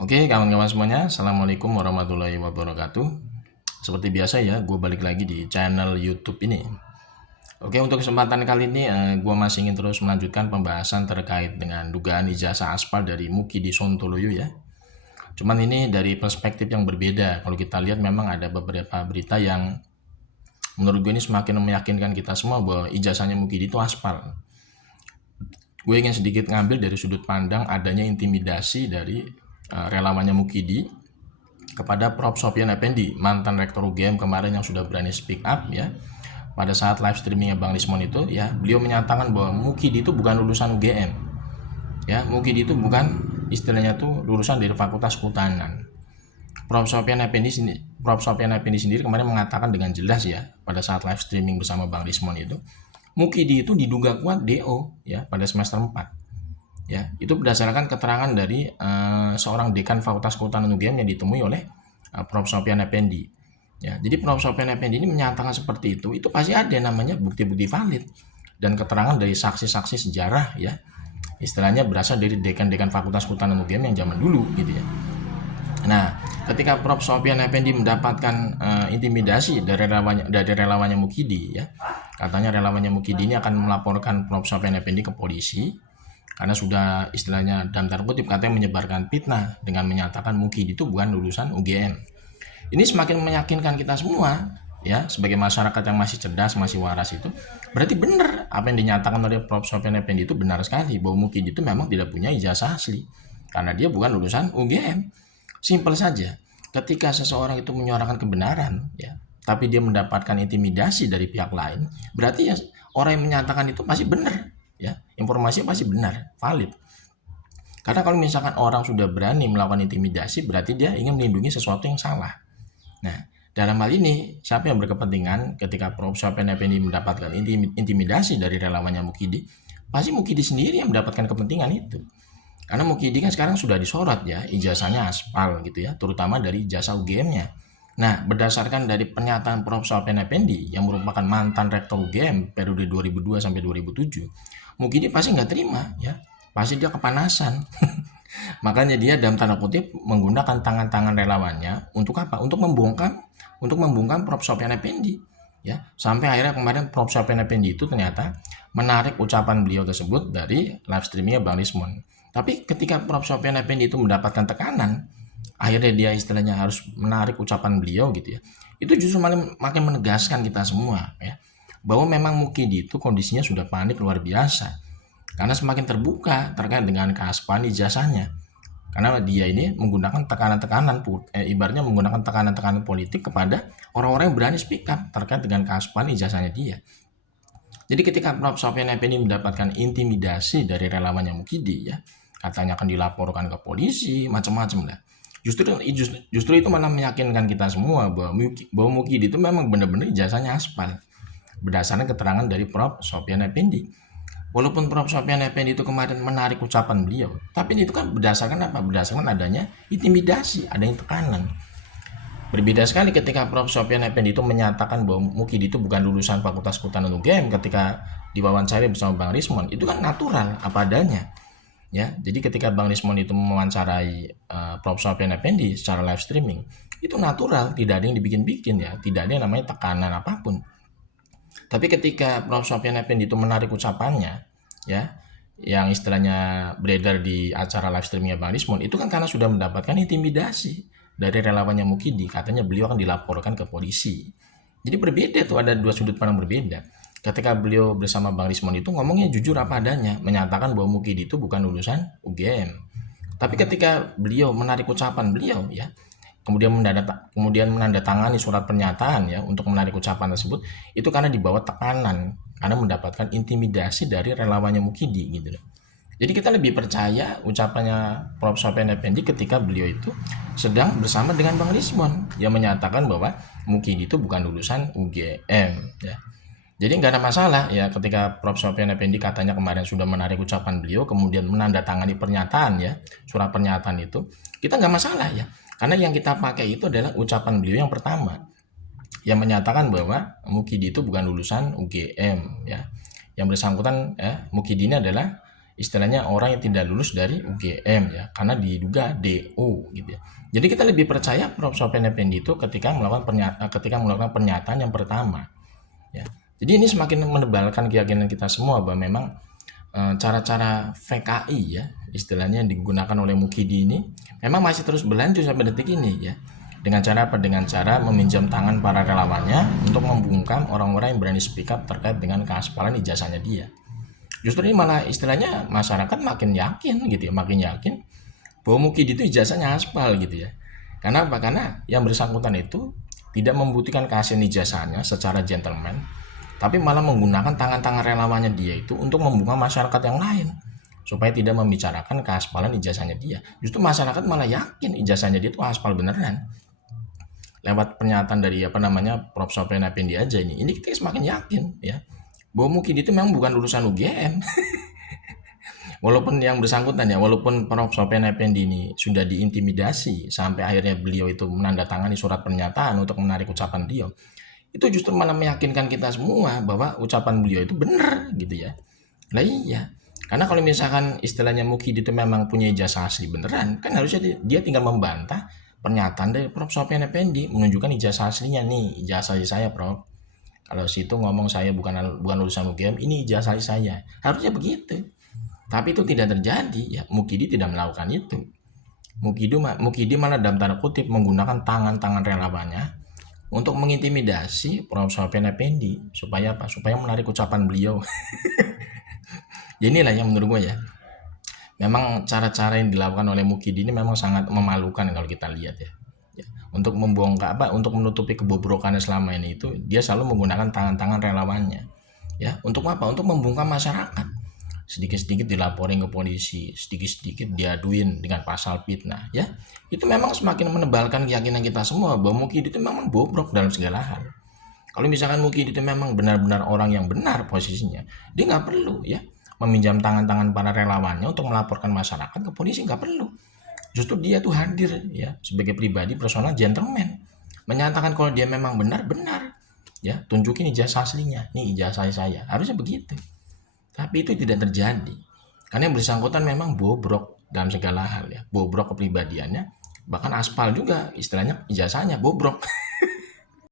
Oke, kawan-kawan semuanya, Assalamualaikum warahmatullahi wabarakatuh. Seperti biasa ya, gue balik lagi di channel YouTube ini. Oke, untuk kesempatan kali ini, gue masih ingin terus melanjutkan pembahasan terkait dengan dugaan ijazah aspal dari Muki di Sontoloyo ya. Cuman ini dari perspektif yang berbeda. Kalau kita lihat memang ada beberapa berita yang menurut gue ini semakin meyakinkan kita semua bahwa ijazahnya Mukidi itu aspal. Gue ingin sedikit ngambil dari sudut pandang adanya intimidasi dari relawannya Mukidi kepada Prof. Sofyan Effendi, mantan rektor UGM kemarin yang sudah berani speak up ya. Pada saat live streamingnya Bang Lismon itu ya, beliau menyatakan bahwa Mukidi itu bukan lulusan UGM. Ya, Mukidi itu bukan istilahnya tuh lulusan dari Fakultas Kehutanan. Prof. Sofyan Effendi sendiri kemarin mengatakan dengan jelas ya pada saat live streaming bersama Bang Lismon itu, Mukidi itu diduga kuat DO ya pada semester 4. Ya, itu berdasarkan keterangan dari seorang dekan Fakultas Kehutanan UGM yang ditemui oleh Prof. Sofyan Effendi. Ya, jadi Prof. Sofyan Effendi ini menyatakan seperti itu pasti ada namanya bukti-bukti valid dan keterangan dari saksi-saksi sejarah ya. Istilahnya berasal dari dekan-dekan Fakultas Kehutanan UGM yang zaman dulu gitu ya. Nah, ketika Prof. Sofyan Effendi mendapatkan intimidasi dari relawannya Mukidi ya, katanya relawannya Mukidi ini akan melaporkan Prof. Sofyan Effendi ke polisi karena sudah istilahnya dalam tanda kutip katanya menyebarkan fitnah dengan menyatakan Mukidi itu bukan lulusan UGM. Ini semakin meyakinkan kita semua ya sebagai masyarakat yang masih cerdas, masih waras itu berarti benar apa yang dinyatakan oleh Prof. Sofyan Effendi itu benar sekali bahwa Mukidi itu memang tidak punya ijazah asli karena dia bukan lulusan UGM. Simpel saja. Ketika seseorang itu menyuarakan kebenaran ya, tapi dia mendapatkan intimidasi dari pihak lain, berarti ya orang yang menyatakan itu pasti benar ya, informasi pasti benar, valid. Karena kalau misalkan orang sudah berani melakukan intimidasi, berarti dia ingin melindungi sesuatu yang salah. Nah, dalam hal ini, siapa yang berkepentingan ketika Prof. Sofyan Effendi mendapatkan intimidasi dari relawannya Mukidi? Pasti Mukidi sendiri yang mendapatkan kepentingan itu. Karena Mukidi kan sekarang sudah disorot ya, ijazahnya aspal gitu ya, terutama dari ijazah UGM-nya. Nah, berdasarkan dari pernyataan Prof. Sofyan Effendi yang merupakan mantan rektor UGM periode 2002 sampai 2007, Mukidi pasti nggak terima ya, pasti dia kepanasan. Makanya dia dalam tanda kutip menggunakan tangan-tangan relawannya untuk apa? Untuk membungkam Prof. Sofyan Effendi. Ya, sampai akhirnya kemarin Prof. Sofyan Effendi itu ternyata menarik ucapan beliau tersebut dari live streamingnya Bang Lismon. Tapi ketika Prof. Sofyan Effendi itu mendapatkan tekanan, akhirnya dia istilahnya harus menarik ucapan beliau gitu ya. Itu justru makin menegaskan kita semua ya, bahwa memang Mukidi itu kondisinya sudah panik luar biasa. Karena semakin terbuka terkait dengan keaspalan ijazahnya. Karena dia ini menggunakan tekanan-tekanan, ibaratnya menggunakan tekanan-tekanan politik kepada orang-orang yang berani speak up terkait dengan keaspalan ijazahnya dia. Jadi ketika Prof. Sofyan Effendi mendapatkan intimidasi dari relawannya Mukidi ya, katanya akan dilaporkan ke polisi, macam-macam lah. Justru itu malah meyakinkan kita semua bahwa Mukidi itu memang benar-benar ijazahnya aspal berdasarkan keterangan dari Prof. Sofyan Effendi. Walaupun Prof. Sofyan Effendi itu kemarin menarik ucapan beliau, tapi itu kan berdasarkan apa? Berdasarkan adanya intimidasi, adanya tekanan. Berbeda sekali ketika Prof. Sofyan Effendi itu menyatakan bahwa Mukidi itu bukan lulusan Fakultas Kehutanan UGM ketika diwawancara bersama Bang Lismon, itu kan natural apa adanya. Ya, jadi ketika Bang Lismon itu mewawancarai Prof. Sofyan Effendi secara live streaming, itu natural, tidak ada yang dibikin-bikin ya, tidak ada yang namanya tekanan apapun. Tapi ketika Prof. Sofyan Effendi itu menarik ucapannya, ya, yang istilahnya beredar di acara live streamingnya Bang Lismon, itu kan karena sudah mendapatkan intimidasi dari relawannya Mukidi, katanya beliau akan dilaporkan ke polisi. Jadi berbeda tuh, ada dua sudut pandang berbeda. Ketika beliau bersama Bang Lismon itu ngomongnya jujur apa adanya, menyatakan bahwa Mukidi itu bukan lulusan UGM. Tapi ketika beliau menarik ucapan beliau ya, kemudian menandatangani surat pernyataan ya untuk menarik ucapan tersebut, itu karena dibawa tekanan, karena mendapatkan intimidasi dari relawannya Mukidi gitu loh. Jadi kita lebih percaya ucapannya Prof. Sofyan Effendi ketika beliau itu sedang bersama dengan Bang Lismon yang menyatakan bahwa Mukidi itu bukan lulusan UGM ya. Jadi nggak ada masalah ya ketika Prof. Sofyan Effendi katanya kemarin sudah menarik ucapan beliau kemudian menandatangani pernyataan ya, surat pernyataan itu, kita nggak masalah ya. Karena yang kita pakai itu adalah ucapan beliau yang pertama yang menyatakan bahwa Mukidi itu bukan lulusan UGM ya. Yang bersangkutan ya, Mukidi ini adalah istilahnya orang yang tidak lulus dari UGM ya, karena diduga DO gitu ya. Jadi kita lebih percaya Prof. Sofian Effendi itu ketika melakukan pernyataan yang pertama ya. Jadi ini semakin menebalkan keyakinan kita semua bahwa memang cara-cara VKI ya, istilahnya yang digunakan oleh Mukidi ini memang masih terus berlanjut sampai detik ini ya. Dengan cara apa? Dengan cara meminjam tangan para relawannya untuk membungkam orang-orang yang berani speak up terkait dengan keaspalan ijazahnya dia. Justru ini malah istilahnya masyarakat makin yakin gitu ya, makin yakin bahwa Mukidi itu ijazahnya aspal gitu ya. Karena apa? Karena yang bersangkutan itu tidak membuktikan keaslian ijazahnya secara gentleman, tapi malah menggunakan tangan-tangan relawannya dia itu untuk membungkam masyarakat yang lain supaya tidak membicarakan keaspalan ijazahnya dia. Justru masyarakat malah yakin ijazahnya dia itu aspal beneran. Lewat pernyataan dari Prof. Sofian Effendi aja ini kita semakin yakin ya bahwa Mukidi itu memang bukan lulusan UGM. Walaupun yang bersangkutan ya, walaupun Prof. Sofian Effendi ini sudah diintimidasi sampai akhirnya beliau itu menandatangani surat pernyataan untuk menarik ucapan beliau, itu justru malah meyakinkan kita semua bahwa ucapan beliau itu benar gitu ya. Lah iya, karena kalau misalkan istilahnya Mukidi itu memang punya ijazah asli beneran, kan harusnya dia tinggal membantah pernyataan dari Prof. Sofian Effendi, menunjukkan ijazah aslinya nih, ijazah saya Prof. Kalau situ ngomong saya bukan lulusan UGM, ini ijazah saya. Harusnya begitu. Tapi itu tidak terjadi ya. Mukidi tidak melakukan itu. Mukidi malah dalam tanda kutip menggunakan tangan-tangan relawannya untuk mengintimidasi Prof. Sofian Effendi supaya apa? Supaya menarik ucapan beliau. Inilah yang menurut gue ya. Memang cara-cara yang dilakukan oleh Mukidi ini memang sangat memalukan kalau kita lihat ya. Untuk membongkar untuk menutupi kebobrokannya selama ini itu dia selalu menggunakan tangan-tangan relawannya ya. Untuk apa? Untuk membungkam masyarakat. Sedikit-sedikit dilaporin ke polisi, sedikit-sedikit diaduin dengan pasal fitnah ya. Itu memang semakin menebalkan keyakinan kita semua bahwa Mukidi itu memang bobrok dalam segala hal. Kalau misalkan Mukidi itu memang benar-benar orang yang benar posisinya, dia nggak perlu ya meminjam tangan-tangan para relawannya untuk melaporkan masyarakat ke polisi, nggak perlu. Justru dia tuh hadir ya sebagai pribadi personal gentleman, menyatakan kalau dia memang benar-benar ya, tunjukin ijazah aslinya, nih ijazah saya. Harusnya begitu. Tapi itu tidak terjadi. Karena yang bersangkutan memang bobrok dalam segala hal ya, bobrok kepribadiannya, bahkan aspal juga istilahnya ijazahnya bobrok.